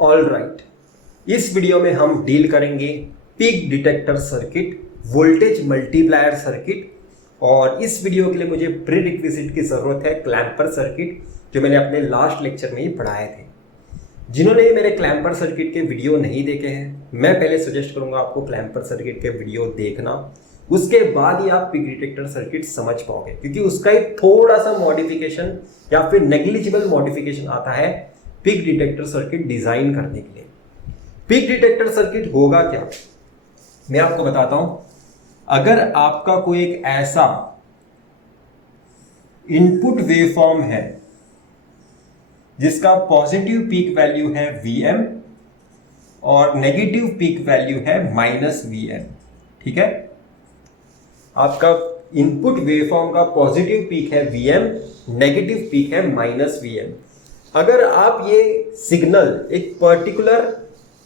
All right, इस video में हम डील करेंगे peak detector circuit, voltage multiplier circuit, और इस वीडियो के लिए मुझे प्री रिक्विजिट की ज़रूरत है क्लैंपर सर्किट, जो मैंने अपने लास्ट लेक्चर में ही पढ़ाए थे। जिन्होंने मेरे क्लैंपर सर्किट के वीडियो नहीं देखे हैं, मैं पहले सजेस्ट करूंगा आपको क्लैंपर सर्किट के वीडियो देखना, उसके बाद ही आप पीक डिटेक्टर सर्किट समझ पाओगे, क्योंकि उसका एक थोड़ा सा मॉडिफिकेशन या फिर नेग्लिजिबल मॉडिफिकेशन आता है पीक डिटेक्टर सर्किट डिजाइन करने के लिए। पीक डिटेक्टर सर्किट होगा क्या, मैं आपको बताता हूं। अगर आपका कोई एक ऐसा इनपुट वेवफॉर्म है जिसका पॉजिटिव पीक वैल्यू है Vm और नेगेटिव पीक वैल्यू है -Vm, ठीक है, आपका इनपुट वेवफॉर्म का पॉजिटिव पीक है Vm, नेगेटिव पीक है -Vm। अगर आप ये सिग्नल एक पर्टिकुलर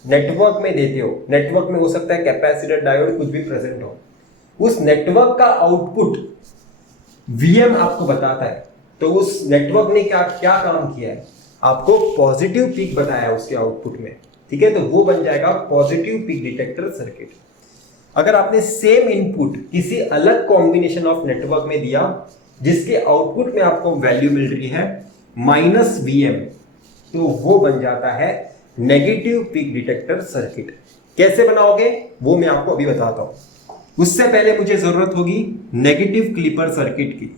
नेटवर्क में देते हो, नेटवर्क में हो सकता है कैपेसिटर, डायोड, कुछ भी प्रेजेंट हो, उस नेटवर्क का आउटपुट Vm आपको बताता है, तो उस नेटवर्क ने क्या काम किया है, आपको पॉजिटिव पीक बताया है उसके आउटपुट में, ठीक है, तो वो बन जाएगा पॉजिटिव पीक डिटेक्टर सर्किट। अगर आपने सेम इनपुट किसी अलग कॉम्बिनेशन ऑफ नेटवर्क में दिया जिसके आउटपुट में आपको वैल्यू मिल रही है -Vm, तो वो बन जाता है नेगेटिव पीक डिटेक्टर सर्किट। कैसे बनाओगे वो मैं आपको अभी बताता हूं। उससे पहले मुझे जरूरत होगी नेगेटिव क्लिपर सर्किट की।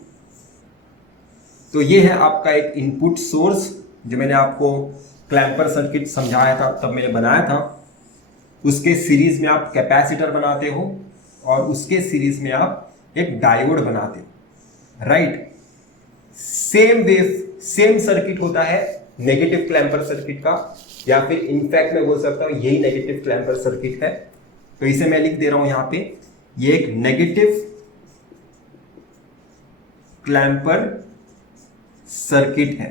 तो ये है आपका एक इनपुट सोर्स, जो मैंने आपको क्लैंपर सर्किट समझाया था, तब मैंने बनाया था। उसके सीरीज में आप कैपेसिटर बनाते हो और उसके सीरीज में आप एक डायोड बनाते हो, राइट। सेम सर्किट होता है नेगेटिव क्लैंपर सर्किट का, या फिर इनफैक्ट मैं बोल सकता हूं यही नेगेटिव क्लैंपर सर्किट है। तो इसे मैं लिख दे रहा हूं यहां पे, ये एक नेगेटिव क्लैंपर सर्किट है।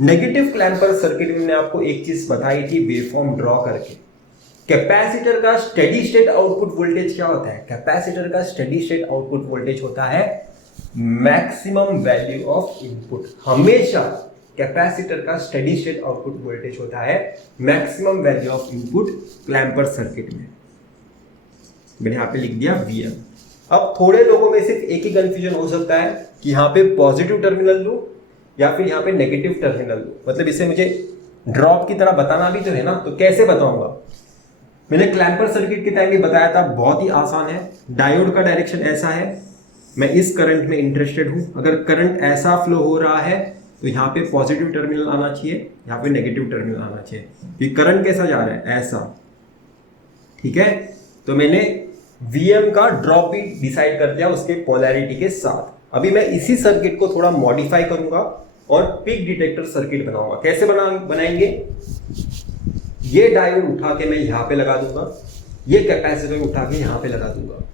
नेगेटिव क्लैंपर सर्किट में मैंने आपको एक चीज बताई थी वेवफॉर्म ड्रॉ करके। कैपेसिटर का स्टेडी स्टेट आउटपुट वोल्टेज क्या होता है? कैपेसिटर का स्टेडी स्टेट आउटपुट वोल्टेज होता है मैक्सिमम वैल्यू ऑफ इनपुट। हमेशा कैपेसिटर का स्टेडी स्टेट आउटपुट वोल्टेज होता है maximum value of input clamper circuit में। मैंने यहां पे लिख दिया Vm। अब थोड़े लोगों में सिर्फ एक ही कंफ्यूजन हो सकता है कि यहां पे पॉजिटिव टर्मिनल लूं या फिर यहां पे नेगेटिव टर्मिनल लूं। मतलब इसे मुझे ड्रॉप की तरह बताना भी तो है ना, तो कैसे बताऊंगा? मैंने क्लैंपर सर्किट के टाइम भी बताया था, बहुत ही आसान है। डायोड का डायरेक्शन ऐसा है, मैं इस करंट में इंटरेस्टेड हूं। अगर करंट ऐसा फ्लो हो रहा है तो यहाँ पे पॉजिटिव टर्मिनल आना चाहिए, यहाँ पे नेगेटिव टर्मिनल आना चाहिए। ये करंट कैसा जा रहा है, ऐसा, ठीक है। तो मैंने Vm का ड्रॉप भी डिसाइड कर दिया उसके पोलैरिटी के साथ। अभी मैं इसी सर्किट को थोड़ा मॉडिफाई करूंगा और पीक डिटेक्टर सर्किट बनाऊंगा। कैसे बनाएंगे? ये डायोड उठा के मैं यहाँ पे लगा दूंगा, ये कैपेसिटर उठा के यहाँ पे लगा दूंगा।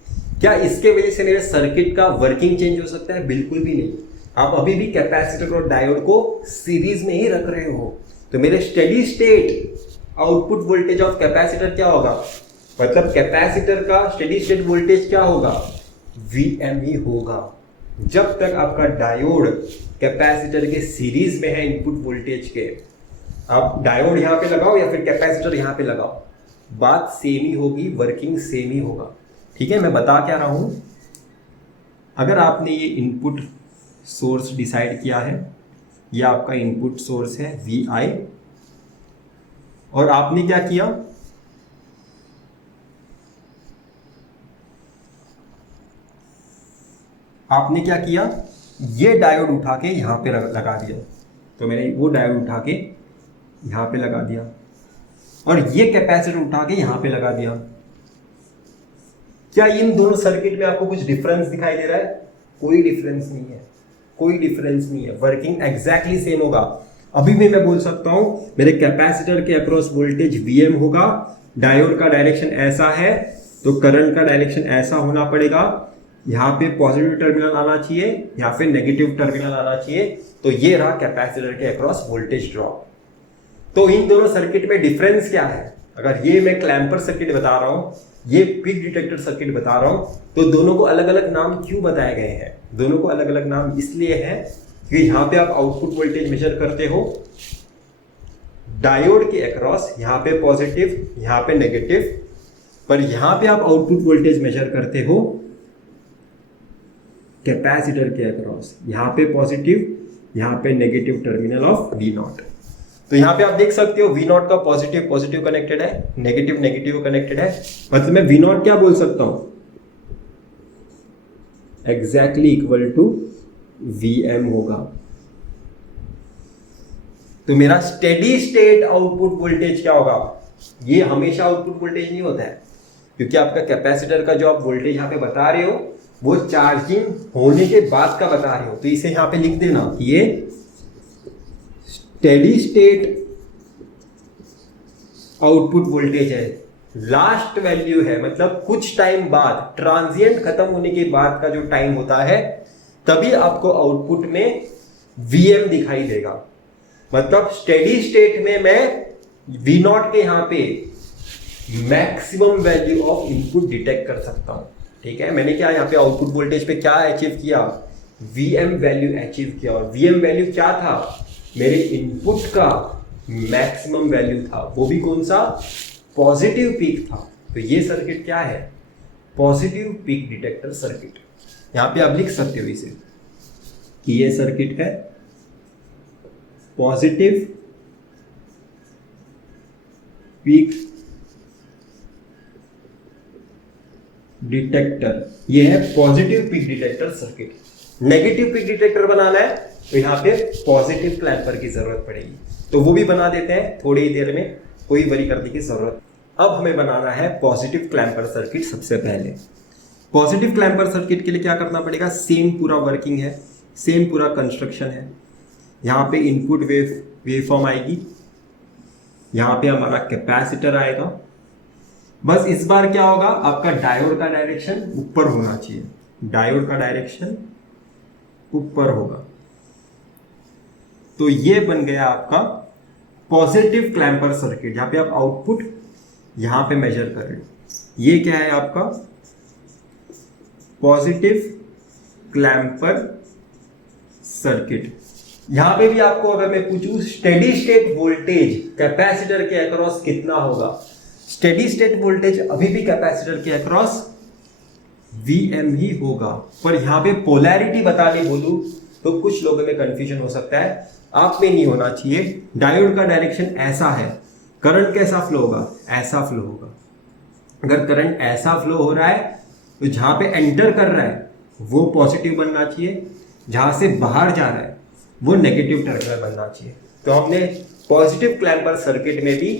क्या इसके वजह से मेरे सर्किट का वर्किंग चेंज हो सकता है? बिल्कुल भी नहीं। आप अभी भी कैपेसिटर और डायोड को सीरीज में ही रख रहे हो, तो मेरे steady state output voltage of capacitor क्या होगा? मतलब कैपेसिटर का स्टेडी स्टेट वोल्टेज क्या होगा? Vm ही होगा। जब तक आपका डायोड कैपेसिटर के सीरीज में है इनपुट वोल्टेज के, आप डायोड यहां पे लगाओ या फिर कैपेसिटर यहां पे लगाओ, बात सेम ही होगी, वर्किंग सेम ही होगा, ठीक है। मैं बता क्या रहा हूं, अगर आपने ये इनपुट सोर्स डिसाइड किया है, ये आपका इनपुट सोर्स है Vi, और आपने क्या किया, ये डायोड उठा के यहां पे लगा दिया। तो मैंने वो डायोड उठा के यहां पे लगा दिया और ये कैपेसिटर उठा के यहां पे लगा दिया। क्या इन दोनों सर्किट में आपको कुछ डिफरेंस दिखाई दे रहा है? कोई डिफरेंस नहीं है, कोई डिफरेंस नहीं है, वर्किंग एग्जैक्टली सेम होगा। अभी भी मैं बोल सकता हूं मेरे कैपेसिटर के अक्रॉस वोल्टेज Vm होगा, डायोड का डायरेक्शन ऐसा है तो करंट का डायरेक्शन ऐसा होना पड़ेगा, यहाँ पे पॉजिटिव टर्मिनल आना चाहिए, यहाँ पे नेगेटिव टर्मिनल आना चाहिए। तो ये रहा कैपेसिटर के अक्रॉस वोल्टेज ड्रॉप। तो इन दोनों सर्किट में डिफरेंस क्या है? अगर ये मैं क्लैंपर सर्किट बता रहा हूं, ये पीक डिटेक्टर सर्किट बता रहा हूं, तो दोनों को अलग अलग नाम क्यों बताए गए हैं? दोनों को अलग अलग नाम इसलिए है कि यहां पे आप आउटपुट वोल्टेज मेजर करते हो डायोड के अक्रॉस, यहां पे पॉजिटिव, यहां पे नेगेटिव, पर यहां पे आप आउटपुट वोल्टेज मेजर करते हो कैपेसिटर के अक्रॉस, यहां पे पॉजिटिव, यहां पे negative terminal of V nought. तो यहां पे आप देख सकते हो वी नॉट का पॉजिटिव पॉजिटिव कनेक्टेड है, नेगेटिव नेगेटिव कनेक्टेड है, मतलब मैं वी नॉट क्या बोल सकता हूं, एग्जैक्टली इक्वल टू Vm होगा। तो मेरा स्टेडी स्टेट आउटपुट वोल्टेज क्या होगा, ये हमेशा आउटपुट वोल्टेज नहीं होता है, क्योंकि आपका कैपेसिटर का जो आप वोल्टेज यहां पे बता रहे हो वो चार्जिंग होने के बाद का बता रहे हो, तो इसे यहां पे लिख देना, ये स्टेडी स्टेट आउटपुट वोल्टेज है, लास्ट वैल्यू है, मतलब कुछ टाइम बाद, ट्रांजिएंट खत्म होने के बाद का जो टाइम होता है तभी आपको आउटपुट में Vm दिखाई देगा। मतलब स्टेडी स्टेट में मैं V नॉट के यहां पे maximum value of input detect कर सकता हूं। ठीक है, मैंने क्या यहाँ पे आउटपुट वोल्टेज पे क्या अचीव किया, Vm वैल्यू अचीव किया, और Vm वैल्यू क्या था, मेरे इनपुट का मैक्सिमम वैल्यू था, वो भी कौन सा, पॉजिटिव पीक था। तो ये सर्किट क्या है, पॉजिटिव पीक डिटेक्टर सर्किट। यहां पे आप लिख सकते हो इसे कि ये सर्किट है पॉजिटिव पीक डिटेक्टर, ये है positive peak detector circuit. Negative peak detector बनाना है तो यहां पे पॉजिटिव क्लैंपर की जरूरत पड़ेगी, तो वो भी बना देते हैं थोड़ी ही देर में, कोई वरी करने की जरूरत। अब हमें बनाना है पॉजिटिव क्लैंपर सर्किट। सबसे पहले पॉजिटिव क्लैंपर सर्किट के लिए क्या करना पड़ेगा, सेम पूरा वर्किंग है, सेम पूरा कंस्ट्रक्शन है। यहां पे इनपुट वेवफॉर्म आएगी, यहां पे हमारा कैपेसिटर आएगा। बस इस बार क्या होगा, आपका डायोड का डायरेक्शन ऊपर होना चाहिए, डायोड का डायरेक्शन ऊपर होगा। तो ये बन गया आपका पॉजिटिव क्लैंपर सर्किट, जहां पे आप आउटपुट यहां पे मेजर कर रहे हो। ये क्या है आपका पॉजिटिव क्लैंपर सर्किट। यहां पे भी आपको अगर मैं पूछूं स्टेडी स्टेट वोल्टेज कैपेसिटर के अक्रॉस कितना होगा, स्टेडी स्टेट वोल्टेज अभी भी कैपेसिटर के अक्रॉस Vm ही होगा। पर यहां पे पोलैरिटी बताने बोलूं तो कुछ लोगों में कंफ्यूजन हो सकता है, आप में नहीं होना चाहिए। डायोड का डायरेक्शन ऐसा है, करंट कैसा फ्लो होगा, ऐसा फ्लो होगा। अगर करंट ऐसा फ्लो हो रहा है तो जहां पे एंटर कर रहा है वो पॉजिटिव बनना चाहिए, जहां से बाहर जा रहा है वो नेगेटिव टर्मिनल बनना चाहिए। तो हमने पॉजिटिव क्लैंपर सर्किट में भी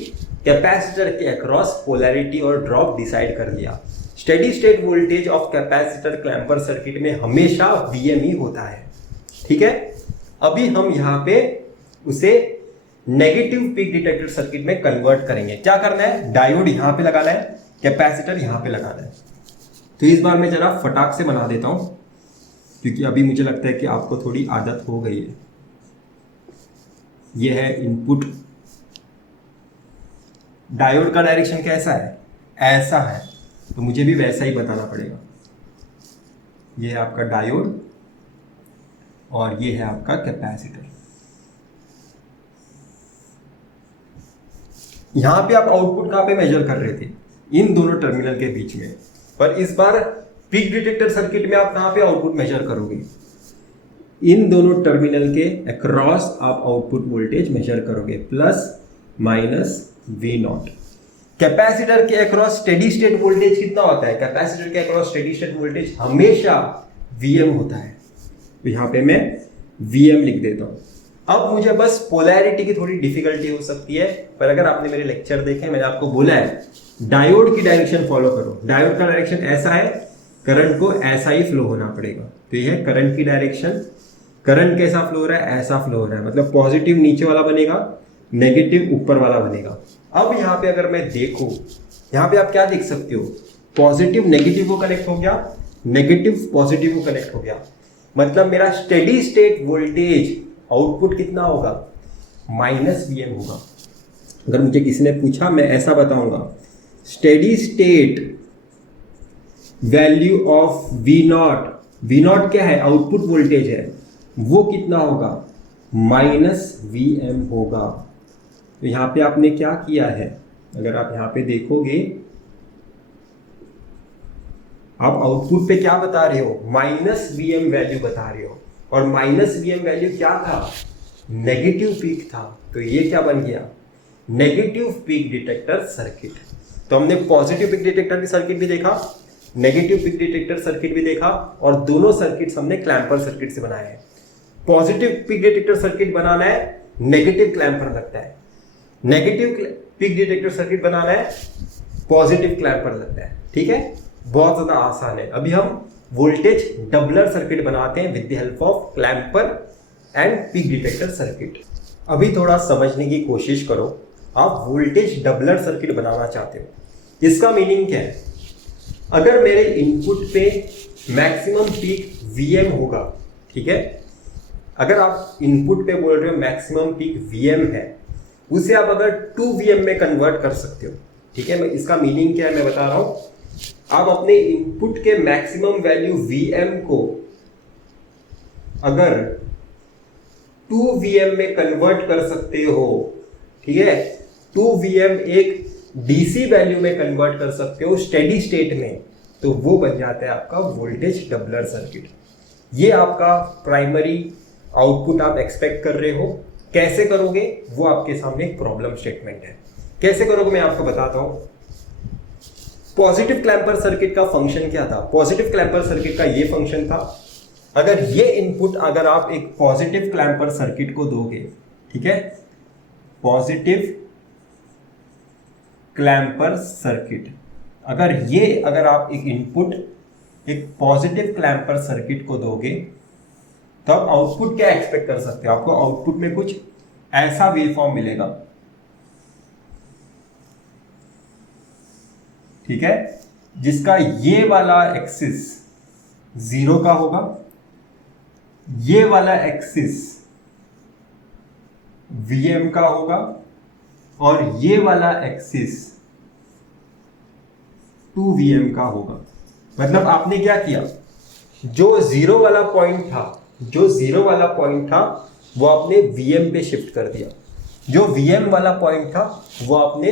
कैपेसिटर के अक्रॉस पोलैरिटी और ड्रॉप डिसाइड कर लिया। Steady state voltage of capacitor clamper circuit में हमेशा Vm ही होता है। ठीक है, अभी हम यहां पे उसे नेगेटिव पीक डिटेक्टर सर्किट में कन्वर्ट करेंगे। क्या करना है, डायोड यहां पे लगाना है, कैपेसिटर यहां पे लगाना है। तो इस बार मैं जरा फटाक से बना देता हूं, क्योंकि अभी मुझे लगता है कि आपको थोड़ी आदत हो गई है। यह है इनपुट, डायोड का डायरेक्शन कैसा है, ऐसा है, तो मुझे भी वैसा ही बताना पड़ेगा। यह है आपका डायोड और ये है आपका कैपेसिटर। यहां पे आप आउटपुट कहां पे मेजर कर रहे थे, इन दोनों टर्मिनल के बीच में, पर इस बार पीक डिटेक्टर सर्किट में आप कहां पे आउटपुट मेजर करोगे, इन दोनों टर्मिनल के अक्रॉस आप आउटपुट वोल्टेज मेजर करोगे, plus minus V nought. Capacitor के अक्रॉस स्टेडी स्टेट वोल्टेज कितना होता है, कैपेसिटर के अक्रॉस स्टेडी स्टेट वोल्टेज हमेशा Vm होता है, तो यहां पे मैं Vm लिख देता हूं। अब मुझे बस पोलैरिटी की थोड़ी डिफिकल्टी हो सकती है, पर अगर आपने मेरे लेक्चर देखे, मैंने आपको बोला है डायोड की डायरेक्शन फॉलो करो। डायोड का डायरेक्शन ऐसा है, करंट को ऐसा ही फ्लो होना पड़ेगा। तो ये है करंट की डायरेक्शन, करंट कैसा फ्लो हो रहा है, ऐसा फ्लो हो रहा है, मतलब पॉजिटिव नीचे वाला बनेगा, नेगेटिव ऊपर वाला बनेगा। अब यहां पे अगर मैं देखूं, यहां पे आप क्या देख सकते हो, पॉजिटिव नेगेटिव को कनेक्ट हो गया, नेगेटिव पॉजिटिव को कनेक्ट हो गया, मतलब मेरा स्टेडी स्टेट वोल्टेज आउटपुट कितना होगा, -Vm होगा। अगर मुझे किसी ने पूछा, मैं ऐसा बताऊंगा, steady state value of V not, V not क्या है, आउटपुट वोल्टेज है, वो कितना होगा, -Vm होगा। तो यहाँ पे आपने क्या किया है, अगर आप यहाँ पे देखोगे, आप आउटपुट पे क्या बता रहे हो, -Vm वैल्यू बता रहे हो, और -Vm वैल्यू क्या था, नेगेटिव पीक था। तो ये क्या बन गया, नेगेटिव पीक डिटेक्टर सर्किट। तो हमने पॉजिटिव पीक डिटेक्टर की सर्किट भी देखा, नेगेटिव पीक डिटेक्टर सर्किट भी देखा, और दोनों सर्किट्स हमने क्लैंपर सर्किट से बनाए हैं। पॉजिटिव पीक डिटेक्टर सर्किट बनाना है, नेगेटिव क्लैंपर लगता है। नेगेटिव पीक डिटेक्टर सर्किट बनाना है, पॉजिटिव क्लैंपर लगता है। ठीक है, बहुत ज्यादा आसान है। अभी हम वोल्टेज डबलर सर्किट बनाते हैं with the help of clamper and peak detector circuit. अभी थोड़ा समझने की कोशिश करो। आप वोल्टेज डबलर सर्किट बनाना चाहते हो, इसका मीनिंग क्या है, अगर मेरे इनपुट पे मैक्सिमम पीक Vm होगा, ठीक है, अगर आप इनपुट पे बोल रहे हो मैक्सिमम पीक Vm है, उसे आप अगर 2Vm में कन्वर्ट कर सकते हो। ठीक है, मैं इसका मीनिंग क्या है मैं बता रहा हूं। आप अपने इनपुट के मैक्सिमम वैल्यू Vm को अगर 2Vm में कन्वर्ट कर सकते हो, ठीक है, 2Vm एक डीसी वैल्यू में कन्वर्ट कर सकते हो स्टेडी स्टेट में, तो वो बन जाता है आपका वोल्टेज डबलर सर्किट। ये आपका प्राइमरी आउटपुट आप एक्सपेक्ट कर रहे हो। कैसे करोगे वो आपके सामने एक प्रॉब्लम स्टेटमेंट है। कैसे करोगे मैं आपको बताता हूं। पॉजिटिव क्लैंपर सर्किट का फंक्शन क्या था, पॉजिटिव क्लैंपर सर्किट का ये फंक्शन था, अगर ये इनपुट अगर आप एक पॉजिटिव क्लैंपर सर्किट को दोगे, ठीक है, पॉजिटिव क्लैंपर सर्किट, अगर आप एक इनपुट एक पॉजिटिव क्लैंपर सर्किट को दोगे, तो आप आउटपुट क्या एक्सपेक्ट कर सकते हो, आपको आउटपुट में कुछ ऐसा वेवफॉर्म मिलेगा। ठीक है, जिसका ये वाला एक्सिस 0 का होगा, ये वाला एक्सिस Vm का होगा, और ये वाला एक्सिस 2Vm का होगा। मतलब आपने क्या किया, जो जीरो वाला पॉइंट था वो आपने Vm पे शिफ्ट कर दिया, जो Vm वाला पॉइंट था वो आपने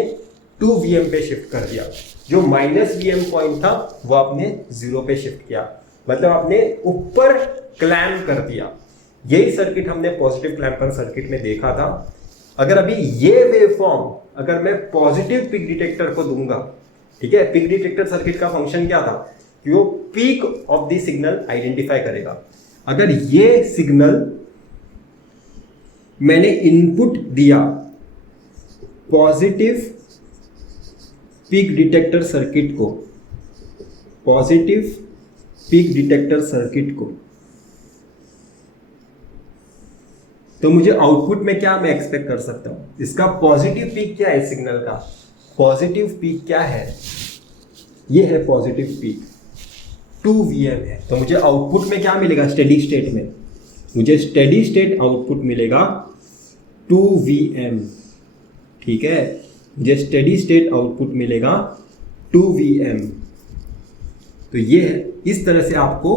2Vm पे शिफ्ट कर दिया, जो -Vm पॉइंट था वो आपने 0 पे शिफ्ट किया। मतलब आपने ऊपर क्लैम्प कर दिया। यही सर्किट हमने पॉजिटिव क्लैंपर सर्किट में देखा था। अगर अभी ये वेवफॉर्म अगर मैं पॉजिटिव पीक डिटेक्टर को दूंगा, ठीक है, पीक डिटेक्टर सर्किट का फंक्शन क्या था कि वो peak of the signal identify करेगा। अगर ये सिग्नल मैंने इनपुट दिया पॉजिटिव पीक डिटेक्टर सर्किट को, पॉजिटिव पीक डिटेक्टर सर्किट को, तो मुझे आउटपुट में क्या मैं एक्सपेक्ट कर सकता हूं, इसका पॉजिटिव पीक क्या है, सिग्नल का पॉजिटिव पीक क्या है, ये है पॉजिटिव पीक 2Vm है। तो मुझे आउटपुट में क्या मिलेगा, स्टेडी स्टेट में मुझे स्टेडी स्टेट आउटपुट मिलेगा 2Vm। ठीक है, मुझे स्टेडी स्टेट आउटपुट मिलेगा 2Vm। तो ये है, इस तरह से आपको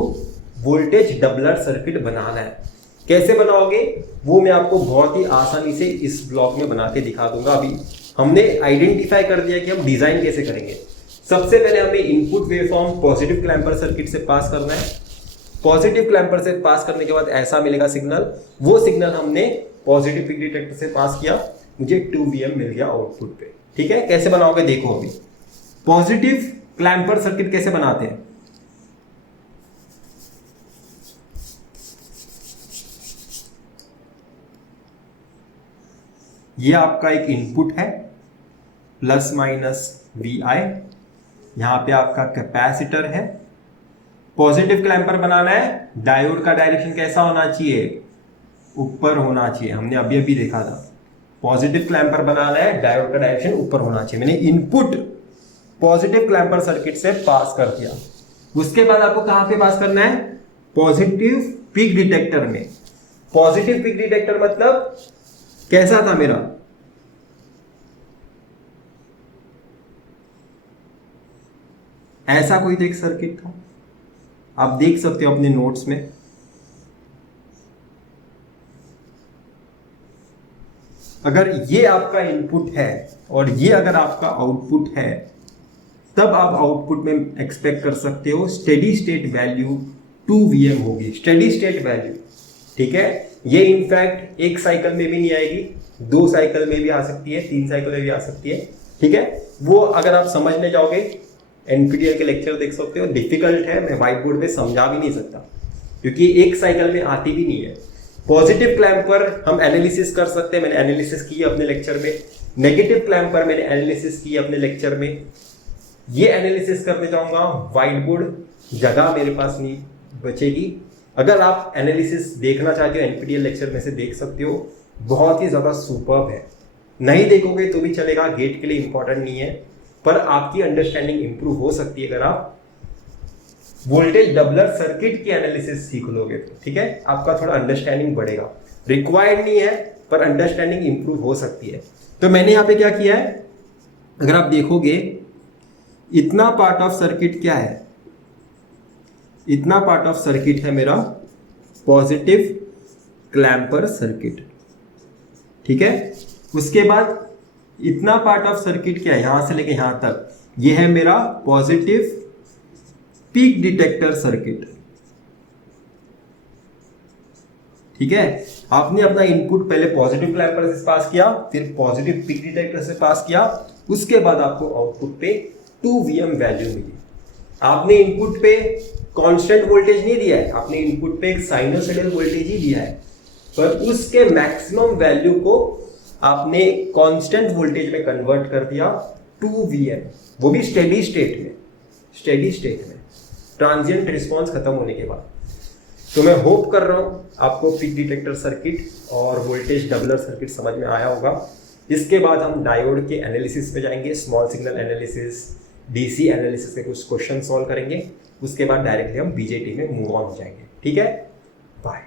वोल्टेज डबलर सर्किट बनाना है। कैसे बनाओगे वो मैं आपको बहुत ही आसानी से इस ब्लॉक में बना के दिखा दूंगा। अभी हमने आइडेंटिफाई कर दिया कि हम डिजाइन कैसे करेंगे। सबसे पहले हमें input waveform positive clamper circuit से पास करना है। पॉजिटिव क्लैंपर से पास करने के बाद ऐसा मिलेगा सिग्नल, वो सिग्नल हमने पॉजिटिव पीक डिटेक्टर से पास किया, मुझे 2Vm मिल गया आउटपुट पे। ठीक है, कैसे बनाओगे देखो। अभी पॉजिटिव क्लैंपर सर्किट कैसे बनाते हैं, ये आपका एक इनपुट है ±Vi, यहां पे आपका कैपेसिटर है। पॉजिटिव क्लैंपर बनाना है, डायोड का डायरेक्शन कैसा होना चाहिए, ऊपर होना चाहिए। हमने अभी अभी देखा था, पॉजिटिव क्लैंपर बनाना है, डायोड का डायरेक्शन ऊपर होना चाहिए। मैंने इनपुट पॉजिटिव क्लैंपर सर्किट से पास कर दिया। उसके बाद आपको कहां पे पास करना है, पॉजिटिव पीक डिटेक्टर में। पॉजिटिव पीक डिटेक्टर मतलब कैसा था मेरा, ऐसा कोई एक सर्किट था, आप देख सकते हो अपने नोट्स में। अगर ये आपका इनपुट है और ये अगर आपका आउटपुट है, तब आप आउटपुट में एक्सपेक्ट कर सकते हो स्टेडी स्टेट वैल्यू 2Vm होगी, स्टेडी स्टेट वैल्यू। ठीक है, ये इनफैक्ट एक साइकिल में भी नहीं आएगी, 2 साइकिल में भी आ सकती है, 3 साइकिल में भी आ सकती है। ठीक है, वो अगर आप समझने जाओगे एनपीटीईएल के लेक्चर देख सकते हो, डिफिकल्ट है, मैं व्हाइट बोर्ड पे समझा भी नहीं सकता क्योंकि एक साइकिल में आती भी नहीं है। पॉजिटिव क्लैंप पर हम एनालिसिस कर सकते हैं, मैंने एनालिसिस की अपने लेक्चर में। नेगेटिव क्लैंप पर मैंने एनालिसिस की अपने लेक्चर में। ये एनालिसिस करने जाऊंगा, व्हाइट बोर्ड जगह मेरे पास नहीं बचेगी। अगर आप एनालिसिस देखना चाहते हो एनपीटीईएल लेक्चर में से देख सकते हो, बहुत ही ज़्यादा सुपर्ब है। नहीं देखोगे तो भी चलेगा, गेट के लिए इंपॉर्टेंट नहीं है, पर आपकी अंडरस्टैंडिंग इंप्रूव हो सकती है अगर आप वोल्टेज डबलर सर्किट की एनालिसिस सीख लोगे तो। ठीक है, आपका थोड़ा अंडरस्टैंडिंग बढ़ेगा, रिक्वायर्ड नहीं है पर अंडरस्टैंडिंग इंप्रूव हो सकती है। तो मैंने यहाँ पे क्या किया है, अगर आप देखोगे इतना पार्ट ऑफ सर्किट क्या है, इतना पार्ट ऑफ सर्किट है मेरा पॉजिटिव क्लैंपर सर्किट। ठीक है, उसके बाद इतना पार्ट ऑफ सर्किट क्या है, यहां से लेके यहां तक, ये है मेरा पॉजिटिव पीक डिटेक्टर सर्किट। ठीक है, आपने अपना इनपुट पहले पॉजिटिव क्लैंपर से पास किया, फिर पॉजिटिव पीक डिटेक्टर से पास किया, उसके बाद आपको आउटपुट पे 2Vm वैल्यू मिली। आपने इनपुट पे कांस्टेंट वोल्टेज नहीं दिया है, आपने इनपुट पे एक साइनोसॉइडल वोल्टेज ही दिया है, पर उसके मैक्सिमम वैल्यू को आपने कांस्टेंट वोल्टेज में कन्वर्ट कर दिया 2Vm, वो भी स्टेडी स्टेट में, स्टेडी स्टेट में, ट्रांजिएंट रिस्पॉन्स खत्म होने के बाद। तो मैं होप कर रहा हूं आपको पीक डिटेक्टर सर्किट और वोल्टेज डबलर सर्किट समझ में आया होगा। इसके बाद हम डायोड के एनालिसिस पे जाएंगे, small signal analysis, DC analysis के कुछ क्वेश्चन सॉल्व करेंगे, उसके बाद डायरेक्टली हम बीजेटी में मूव ऑन हो जाएंगे। ठीक है, बाय।